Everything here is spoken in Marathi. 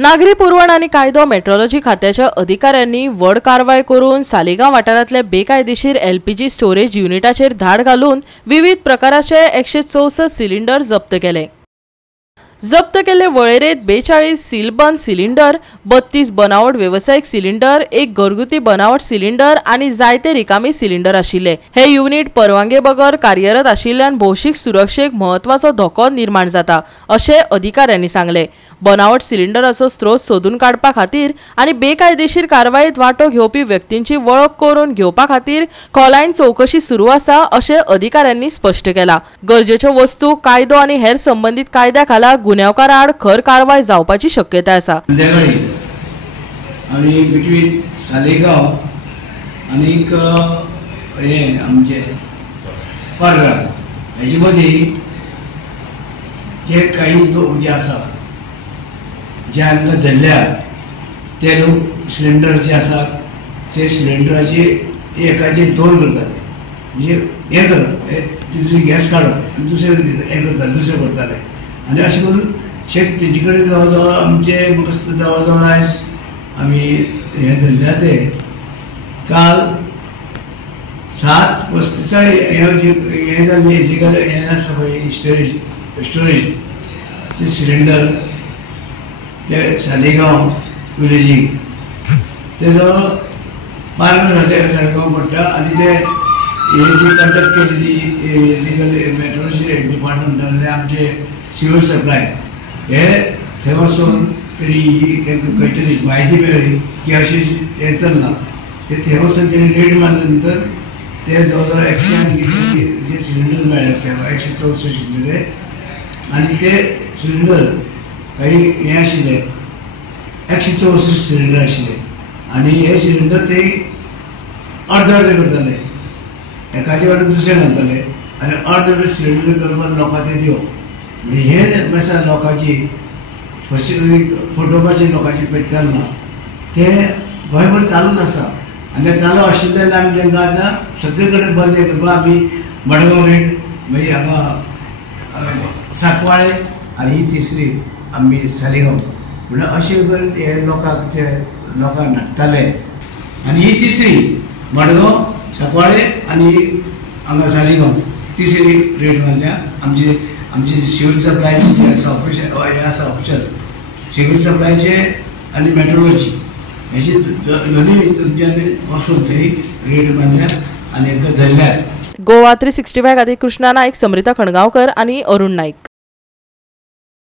नागरी पुरवण आणि कायदो मेट्रोलॉजी खात्याच्या अधिकाऱ्यांनी वड कारवाय करून सालिगांव वाठारांतले बेकायदेशीर एलपीजी स्टोरेज युनिटाचेर धाड घालून विविध प्रकाराचे 164 सिलिंडर जप्त केले। जप्त केले वळेरेंत 42 सीलबंद सिलिंडर, 32 बनावट व्यावसायिक सिलिंडर, एक घरगुती बनावट सिलिंडर आणि जायते रिकामी सिलिंडर आशिल्ले। हे युनिट परवानगी बगर कार्यरत आशिल्ल्यान भौशीक सुरक्षेक महत्वाचो धोको निर्माण जाता अशें अधिकाऱ्यांनी सांगले। बनावट सिलिंडराचो स्त्रोत सोदून काडपा खातीर आणि बेकायदेशीर कारवायेंत वांटो घेवपी व्यक्तींची वळख करून घेवपा खातीर खोलायन चौकशी सुरू आसा अशें अधिकाऱ्यांनी स्पष्ट केला। गरजेच्यो वस्तू कायदो आणि हेर संबंधित कायद्या खाला गुन्यांवकार आड खर कारवाय जावपाची शक्यताय आसा। आणि बिटवीन सालेगांव आणि आमचे पर्रा हेचे मदीं जे काही लोक जे आसा जे हांकां धरल्या ते लोक सिलिंडर जे आसा ते सिलिंडराचे एकाचे 2 करताले, म्हणजे हे करप दुसरी गॅस काडप आनी दुसरे हे करताले दुसरे करताले आनी अशें करून शेक तेंचे कडेन जवळ जवळ आमचे म्हाका दिसता जवळ जवळ आयज आमी हे धरल्या ते काल 7:35 हे जाल्ले हे आसा पळय स्टोरेज ते सिलिंडर ते सालेगांव विलेजीक तेजो मार्ग सालेगांव पडटा आनी ते हे जी कंडक्ट केलेली लिगल मेट्रोलॉजी डिपार्टमेंटान आमचे सिव्हिल सप्लाय हे थंय वचून खंय तरी म्हायती मेळ्ळी की अशें हें चल्लां ते थंय वचून तेणी रेड मारल्या नंतर ते जवळ जवळ 180 जे सिलिंडर मेळ्ळे ते 164 शिल्ले आनी ते सिलिंडर काही हे आशिल्ले 164 सिलिंडर आशिल्ले आनी हे सिलिंडर ते अर्द अर्द करताले, एकाचे वाटेन दुसरे घालताले आनी अर्द अर्द सिलिंडर करपाक लोकांक ते दिवप। म्हणजे हे मेसा लोकांची फटोवपाचे लोकांची पळय चलना ते गोंयभर चालूच आसा आनी चालू आशिल्ल्यान आमी तांकां आतां सगळे कडेन बंद करपाक आमी मडगांव रेट मागीर हांगा सांकवाळे आनी ही तिसरी आमी सालेगांव म्हणून अशें करून हे लोकांक नाटताले आनी ही तिसरी मडगांव सांकवाळे आनी हांगा सालेगांव तिसरी रेट मारल्या। आमची सिव्हिल सप्लायचे जे आसा ऑफिसर सिव्हिल सप्लायचे आनी मेट्रोलॉजी हेची दोनूय तुमच्यानी वचून थंय रेट मारल्या आनी हांकां धरल्या। गोवा 365 खातीर कृष्णा नायक, समृता खणगांवकर आनी अरुण नायक।